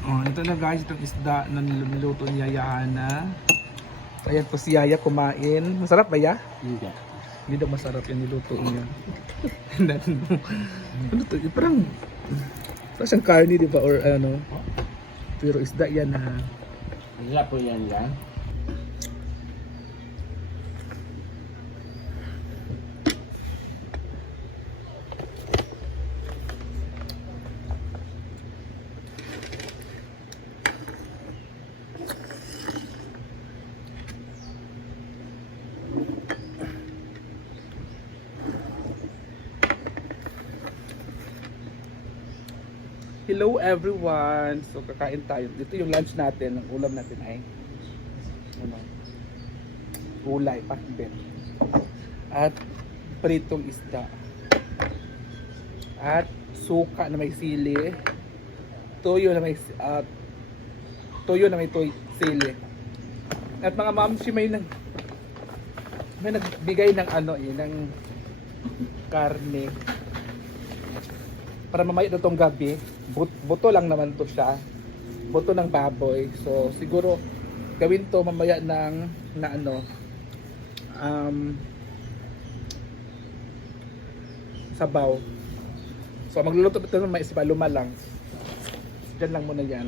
Oh, ito na guys, itong isda na niluto ni Yaya na. Ayan po si Yaya kumain. Masarap ba ya? Hindi. Hindi daw masarap yung niluto niya. Ano to? Parang siyang karne, di ba? Or ano? Pero isda yan ha. Wala po yan yan. Hello everyone! So kakain tayo. Ito yung lunch natin. Ang ulam natin ay ano? Gulay, pakbet. At pritong isda. At suka na may sili. Toyo na may sili. At mga mamsi may nagbigay ng ano ng karne. Para mamaya itong gabi, buto lang naman to siya. Buto ng baboy. So siguro gawin to mamaya ng sabaw. So magluluto ito ng may isipaluma lang. Diyan lang muna yan.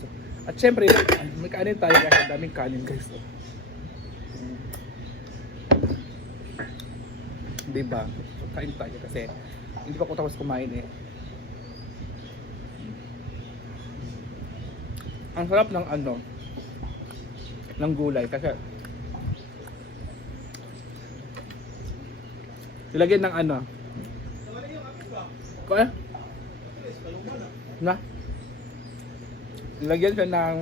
So, at syempre, may kanin tayo guys. Ang daming kanin guys. So. Diba? So, kain tayo kasi hindi pa ako tapos kumain eh. Ang sarap ng ng gulay kasi ilagyan ng na ilagyan siya ng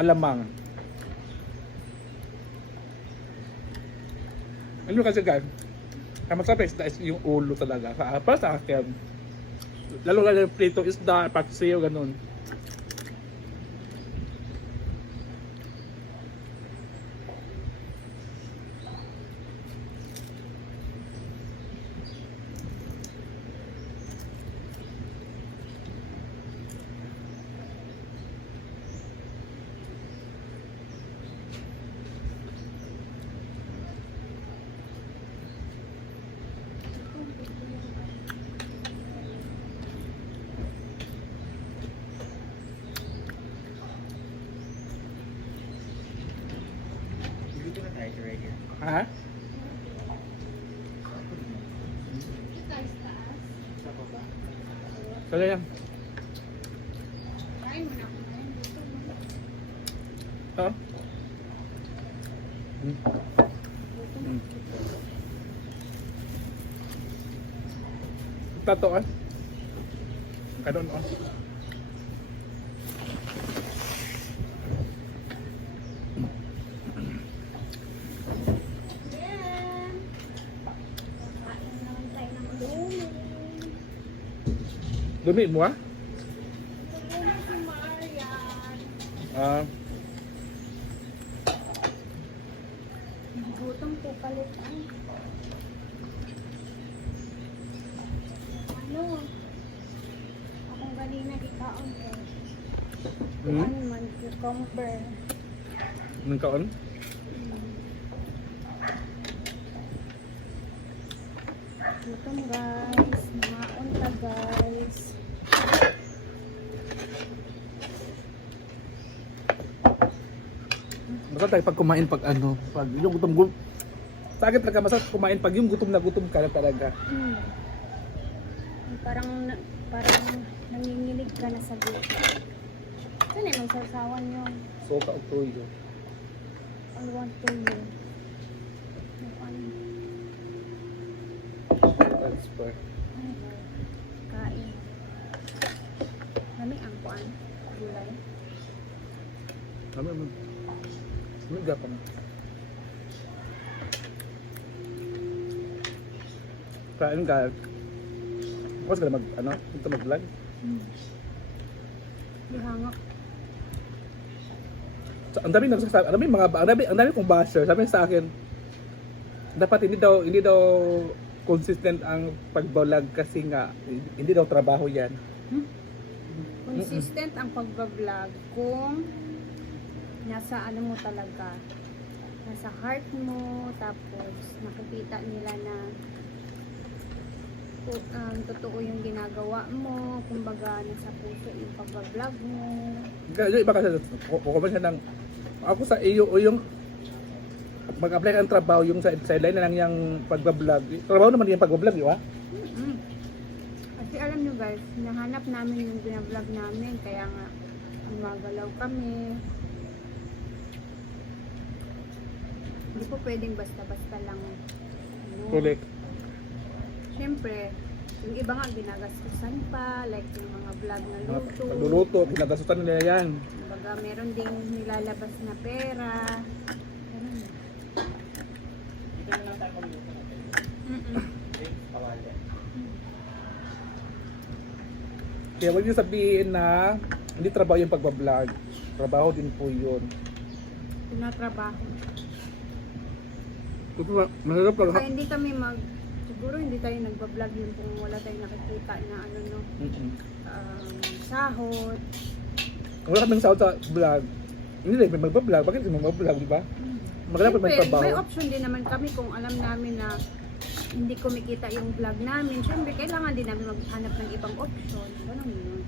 alamang. Ano kasi guys, ang masarap isda is yung ulo talaga. Para sa akin, lalo yung prito isda, paksiyo, ganun. Ha? Kaya yan. Ha? Tato ah. Kadon ah. Dumi mo ah? Ah. Gutom po palitan. Ano? Akong ganina di kaon ko. Ano man, cucumber. Nang kaon? Gutom guys. Maon ta guys. Masarap tayo pag kumain pag pag yung gutom sa akin talaga masarap kumain pag yung gutom na gutom ka na talaga. Parang nanginginig ka na sa buhay. Saan yung magsasawan yun? Soka o toyo. I want to you. Transfer. Kain. Kami ang kuan. Gulay. Ano mo? Ano gapang? Kain ka. Tapos ka na ito mag-vlog. Dihangak. So, ang dami nagsasabi, ang dami kong basher. Sabi sa akin, dapat hindi daw consistent ang pag-vlog kasi nga hindi daw trabaho 'yan. Consistent ang pag-vlog kung nasa ano mo talaga, nasa heart mo, tapos nakikita nila na totoo yung ginagawa mo, kumbaga nasa puso yung pag-vlog mo. Kaya iba kasi, kukuha siya ng, ako sa iyo, o yung mag-apply ka ng trabaho, yung sideline na lang yung pag-vlog. Trabaho naman yung pag-vlog, di ba? Kasi alam nyo guys, hinahanap namin yung binablog namin, kaya nga magalaw kami. Hindi po pwedeng basta-basta lang. Ano. Correct. Siyempre, yung iba nga ginagastusan pa, like yung mga vlog na luto. Pagluluto, pinagasutan nila yan. Kumbaga, meron ding nilalabas na pera. Ganun. Kaya huwag niyo sabihin na hindi trabaho yung pagbablog. Trabaho din po yun. Tinatrabaho. Mahirap lang. Kaya hindi kami siguro hindi tayo nagbablog yun kung wala tayong nakikita na ano no, sahod. Wala kaming sahod sa vlog. Hindi rin, may magbablog. Bakit hindi magbablog, di ba? Maganda pa may Siyempre, trabaho. may option din naman kami kung alam namin na hindi kumikita yung vlog namin. Siyempre, kailangan din namin maghanap ng ibang option. Ganun yun.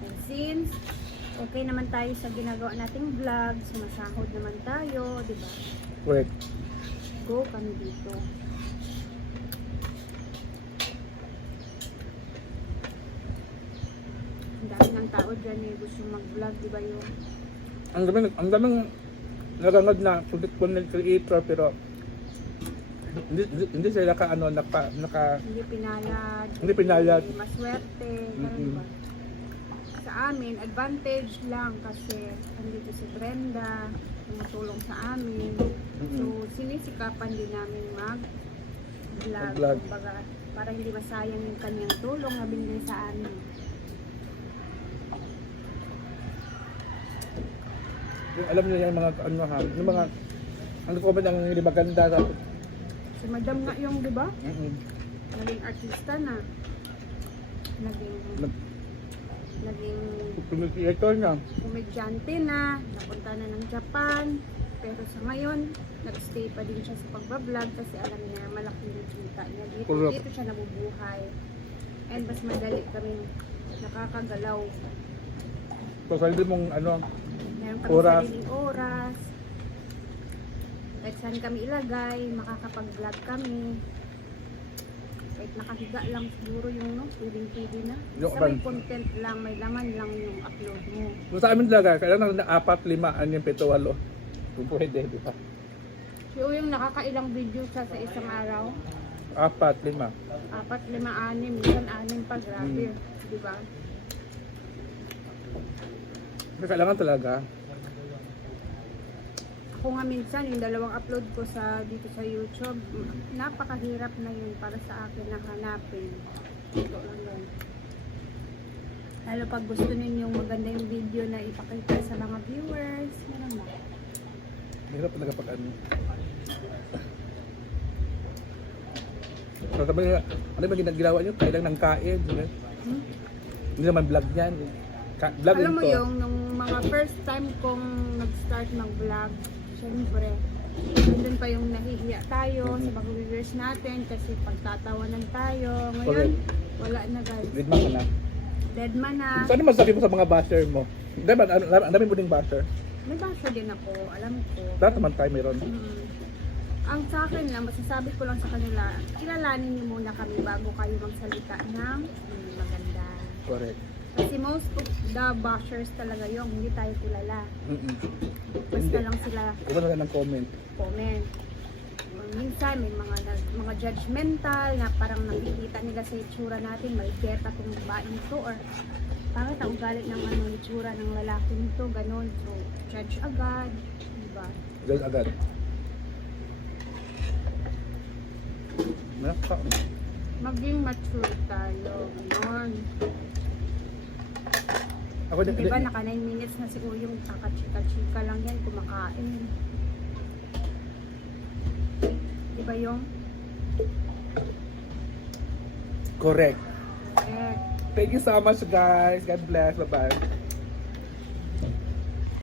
And since okay naman tayo sa ginagawa nating vlog, sumasahod naman tayo, di ba? Correct. Go kami dito. Ang dami ng tao dyan eh, gusto mag-vlog, di ba yun? Ang daming nagangad na content creator pero hindi sila ka ano naka Hindi pinalad, hindi maswerte, ganun ba? Sa amin, advantage lang kasi andito si Brenda, tumutulong sa amin. So, sinisikapan din namin mag-vlog. Mag-vlog. Kumbaga, para hindi masayang yung kanyang tulong na binigay sa amin. Yung alam niyo yung mga ano ha, yung mga ang comment ang hindi maganda sa Si Madam nga yung, di ba? mm Naging artista na. Naging creator niya. komedyante na, napunta na ng Japan, pero sa ngayon, nag-stay pa din siya sa pagbablog kasi alam niya malaki yung kita niya. Correct. Dito siya nabubuhay. And mas madali kami nakakagalaw. So hindi mong ano Meron kami Oras. sariling oras. Kahit saan kami ilagay, makakapag-vlog kami. Kahit nakahiga lang siguro yung no, TV na. Yung Sa may content lang, may laman lang yung upload mo. so, sa amin talaga kailangan na 4, 5, 6, 7, 8. Kung pwede, di ba? So yung nakakailang video siya sa isang araw. 4, 5. 4, 5, 6, minsan 6 pa, grabe. Di ba? Kasi kailangan talaga. Ako nga minsan, yung 2 upload ko dito sa YouTube, napakahirap na yun para sa akin na hanapin. Ito lang yun. Lalo pag gusto ninyong maganda yung video na ipakita sa mga viewers, yun naman. Mahirap talaga pag ano. So, sabi nga, ano ba ginagawa nyo? Kailang ng kain. Hindi naman vlog yan. Vlog Alam din mo to. yung, nung mga first time kong nag-start mag-vlog, syempre, nandun pa yung nahihiya tayo sa mga viewers natin kasi pagtatawanan tayo. Ngayon, wala na guys. Read man ka na. Dead man na. So, ano masasabi mo sa mga basher mo? Diba, ang dami mo ding basher. May basher din ako, alam ko. Lahat naman tayo mayroon. Ang sa akin lang, masasabi ko lang sa kanila, kilalanin niyo muna kami bago kayo magsalita ng maganda. Correct. Kasi most of the bashers talaga yung hindi tayo kilala. Basta Hindi. lang sila Iba na lang ng comment. comment. Minsan may mga judgmental na parang nakikita nila sa itsura natin, may geta kung babae nito or pangit ang ugali ng itsura ng lalaki nito, ganun. So, judge agad, diba? Dahil agad. Naka. Maging mature tayo, ganun. Ako din. Diba, naka 9 minutes na si Uyong, kakachika-chika lang yan, kumakain. Diba yung? Correct. Eh, Thank you so much, guys. God bless. Bye-bye.